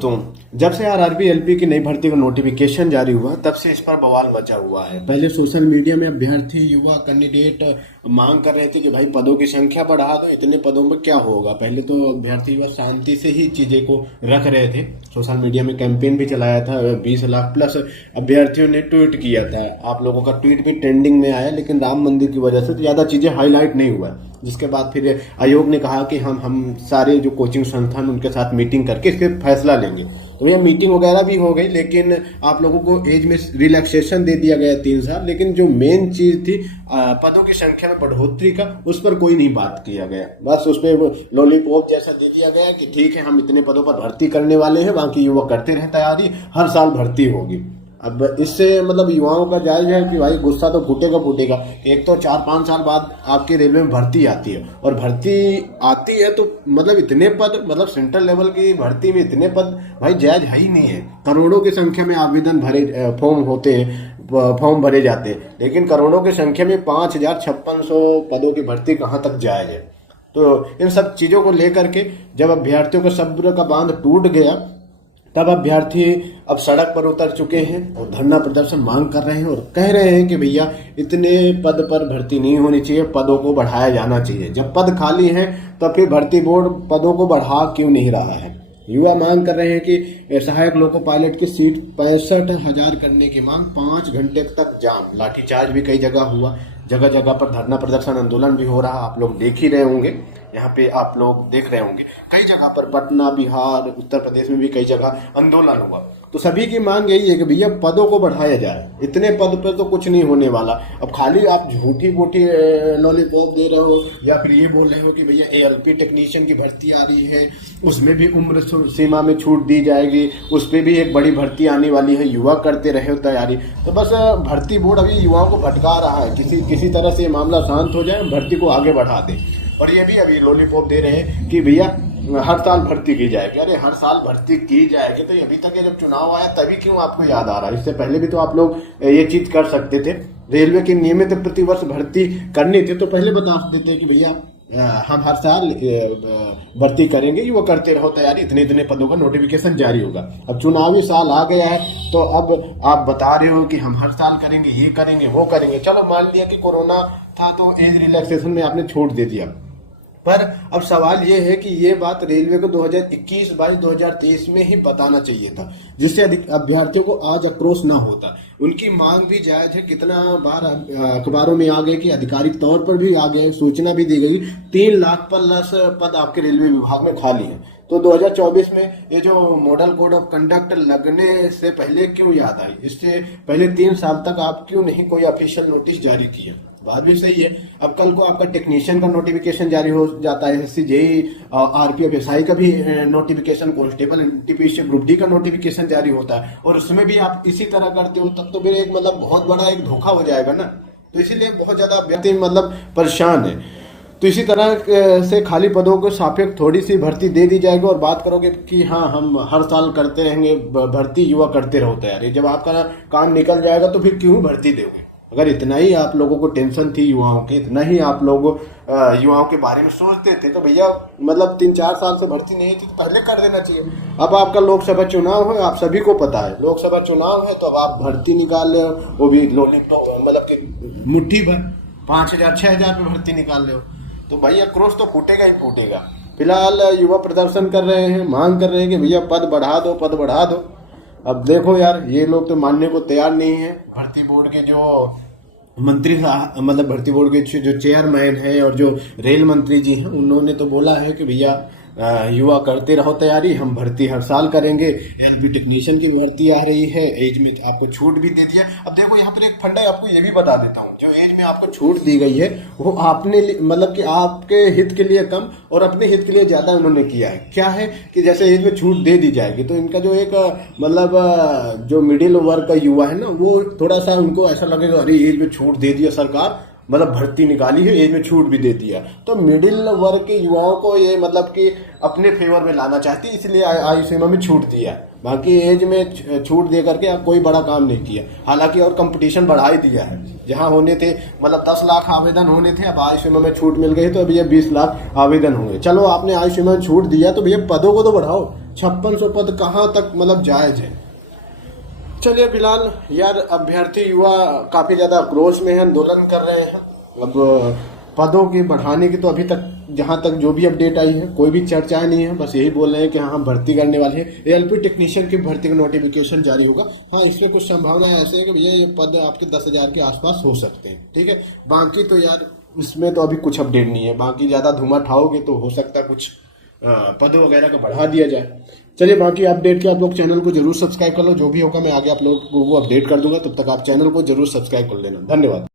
तो जब से आरआरबी एलपी की नई भर्ती का नोटिफिकेशन जारी हुआ तब से इस पर बवाल मचा हुआ है। पहले सोशल मीडिया में अभ्यर्थी युवा कैंडिडेट मांग कर रहे थे कि भाई पदों की संख्या बढ़ा दो, इतने पदों में क्या होगा। पहले तो अभ्यर्थी युवा शांति से ही चीजें को रख रहे थे। सोशल मीडिया में कैंपेन भी चलाया था, 20 लाख प्लस अभ्यर्थियों ने ट्वीट किया था। आप लोगों का ट्वीट भी ट्रेंडिंग में आया, लेकिन राम मंदिर की वजह से ज्यादा चीजें हाईलाइट नहीं हुआ। जिसके बाद फिर आयोग ने कहा कि हम सारे जो कोचिंग संस्थान उनके साथ मीटिंग करके इस पर फैसला लेंगे। तो ये मीटिंग वगैरह भी हो गई, लेकिन आप लोगों को एज में रिलैक्सेशन दे दिया गया 3 साल। लेकिन जो मेन चीज थी पदों की संख्या में बढ़ोतरी का, उस पर कोई नहीं बात किया गया। बस उस पर लॉलीपॉप जैसा दे दिया गया कि ठीक है हम इतने पदों पर भर्ती करने वाले हैं, बाकी युवा करते रहे तैयारी, हर साल भर्ती होगी। अब इससे मतलब युवाओं का जायज है कि भाई गुस्सा तो फूटेगा फूटेगा। एक तो 4-5 साल बाद आपकी रेलवे में भर्ती आती है, और भर्ती आती है तो मतलब इतने पद, मतलब सेंट्रल लेवल की भर्ती में इतने पद भाई जायज है ही नहीं है। करोड़ों की संख्या में आवेदन भरे, फॉर्म होते हैं, फॉर्म भरे जाते हैं, लेकिन करोड़ों की संख्या में 5,5600 पदों की भर्ती कहाँ तक जायज है। तो इन सब चीज़ों को लेकर के जब अभ्यर्थियों का सब्र का बांध टूट गया, तब अभ्यर्थी अब सड़क पर उतर चुके हैं और धरना प्रदर्शन मांग कर रहे हैं और कह रहे हैं कि भैया इतने पद पर भर्ती नहीं होनी चाहिए, पदों को बढ़ाया जाना चाहिए। जब पद खाली हैं तो फिर भर्ती बोर्ड पदों को बढ़ा क्यों नहीं रहा है। युवा मांग कर रहे हैं कि सहायक लोको पायलट की सीट 65,000 करने की मांग, 5 घंटे तक जाम, लाठीचार्ज भी कई जगह हुआ, जगह जगह पर धरना प्रदर्शन आंदोलन भी हो रहा। आप लोग देख ही रहे होंगे, यहाँ पे आप लोग देख रहे होंगे कई जगह पर, पटना, बिहार, उत्तर प्रदेश में भी कई जगह आंदोलन हुआ। तो सभी की मांग यही है कि भैया पदों को बढ़ाया जाए, इतने पद पर तो कुछ नहीं होने वाला। अब खाली आप झूठी मूठी लॉलीपॉप दे रहे हो या फिर ये बोल रहे हो कि भैया एएलपी टेक्नीशियन की भर्ती आ रही है, उसमें भी उम्र सीमा में छूट दी जाएगी, उस पर भी एक बड़ी भर्ती आने वाली है, युवा करते रहे हो तैयारी। तो बस भर्ती बोर्ड अभी युवाओं को भटका रहा है, किसी तरह से मामला शांत हो जाए, भर्ती को आगे बढ़ा दे। और ये भी अभी लॉलीपॉप दे रहे हैं कि भैया हर साल भर्ती की जाएगी। अरे हर साल भर्ती की जाएगी तो अभी तक जब चुनाव आया तभी क्यों आपको याद आ रहा है? इससे पहले भी तो आप लोग ये चीज कर सकते थे। रेलवे की नियमित प्रतिवर्ष भर्ती करनी थी तो पहले बता देते कि भैया हम हर साल भर्ती करेंगे, ये वो करते रहो तैयारी, इतने इतने पदों का नोटिफिकेशन जारी होगा। अब चुनावी साल आ गया है तो अब आप बता रहे हो कि हम हर साल करेंगे, ये करेंगे, वो करेंगे। चलो मान लिया कि कोरोना था तो एज रिलैक्सेशन में आपने छूट दे दिया, पर अब सवाल ये है कि ये बात रेलवे को 2021, 22, 2023 में ही बताना चाहिए था, जिससे अभ्यर्थियों को आज आक्रोश ना होता। उनकी मांग भी जायज है, कितना बार अखबारों में आ गए कि आधिकारिक तौर पर भी आ गए, सूचना भी दी गई 3 लाख प्लस पद आपके रेलवे विभाग में खाली है। तो 2024 में ये जो मॉडल कोड ऑफ कंडक्ट लगने से पहले क्यों याद आई? इससे पहले 3 साल तक आप क्यों नहीं कोई ऑफिशियल नोटिस जारी किया? बात भी सही है। अब कल को आपका टेक्नीशियन का नोटिफिकेशन जारी हो जाता है, एसएससी, जेई, आरपीएफ, एसआई का भी notification, constable, NTPC, group D का नोटिफिकेशन जारी होता है, और उसमें भी आप इसी तरह करते हो, तब तो फिर एक मतलब बहुत बड़ा एक धोखा हो जाएगा ना। तो इसीलिए बहुत ज्यादा अभ्यर्थी मतलब परेशान है। तो इसी तरह से खाली पदों को सापेक्ष थोड़ी सी भर्ती दे दी जाएगी और बात करोगे कि हाँ हम हर साल करते रहेंगे भर्ती, युवा करते रहो तैयारी। जब आपका काम निकल जाएगा तो फिर क्यों भर्ती दोगे? अगर इतना ही आप लोगों को टेंशन थी युवाओं की, इतना ही आप लोग युवाओं के बारे में सोचते थे, तो भैया मतलब 3-4 साल से भर्ती नहीं थी तो पहले कर देना चाहिए। अब आपका लोकसभा चुनाव है, आप सभी को पता है लोकसभा चुनाव है, तो अब आप भर्ती निकाल रहे हो, वो भी मतलब कि मुट्ठी भर 5,000 6,000 में भर्ती निकाल रहे हो। तो भैया क्रोश तो फूटेगा ही फूटेगा। फिलहाल युवा प्रदर्शन कर रहे हैं, मांग कर रहे हैं कि भैया पद बढ़ा दो, पद बढ़ा दो। अब देखो यार, ये लोग तो मानने को तैयार नहीं है। भर्ती बोर्ड के जो मंत्री, मतलब भर्ती बोर्ड के जो चेयरमैन है और जो रेल मंत्री जी हैं, उन्होंने तो बोला है कि भैया युवा करते रहो तैयारी, हम भर्ती हर साल करेंगे। एलपी टेक्नीशियन की भर्ती आ रही है, एज में आपको छूट भी दे दिया। अब देखो यहाँ पर एक फंडा आपको ये भी बता देता हूँ, जो एज में आपको छूट दी गई है वो आपने मतलब कि आपके हित के लिए कम और अपने हित के लिए ज्यादा उन्होंने किया है। क्या है कि जैसे एज में छूट दे दी जाएगी तो इनका जो एक मतलब जो मिडिल वर्ग का युवा है ना, वो थोड़ा सा उनको ऐसा लगेगा अरे एज में छूट दे दिया सरकार, मतलब भर्ती निकाली है, एज में छूट भी दे दिया। तो मिडिल वर्ग के युवाओं को ये मतलब कि अपने फेवर में लाना चाहती है, इसलिए आयु सीमा में छूट दिया। बाकी एज में छूट दे करके आप कोई बड़ा काम नहीं किया। हालांकि और कंपटीशन बढ़ा ही दिया है, जहां होने थे मतलब 10 लाख आवेदन होने थे, अब आयु सीमा में छूट मिल गई तो अभी ये 20 लाख आवेदन होंगे। चलो आपने आयु सीमा में छूट दिया तो भैया पदों को तो बढ़ाओ, 5600 पद कहाँ तक मतलब जायज है। चलिए फिलहाल यार अभ्यर्थी युवा काफी ज्यादा आक्रोश में है, आंदोलन कर रहे हैं। अब पदों की बढ़ाने की तो अभी तक जहां तक जो भी अपडेट आई है कोई भी चर्चा नहीं है, बस यही बोल रहे हैं कि हाँ भर्ती करने वाले हैं। एएलपी टेक्नीशियन की भर्ती का नोटिफिकेशन जारी होगा। हाँ इसमें कुछ संभावना ऐसे है कि भैया ये पद आपके 10,000 के आसपास हो सकते हैं, ठीक है। बाकी तो यार इसमें तो अभी कुछ अपडेट नहीं है, बाकी ज्यादा धुआं उठाओगे तो हो सकता है कुछ पद वगैरह का बढ़ा दिया जाए। चलिए बाकी अपडेट के आप लोग चैनल को जरूर सब्सक्राइब कर लो, जो भी होगा मैं आगे आप लोगों को अपडेट कर दूंगा। तब तक आप चैनल को जरूर सब्सक्राइब कर लेना। धन्यवाद।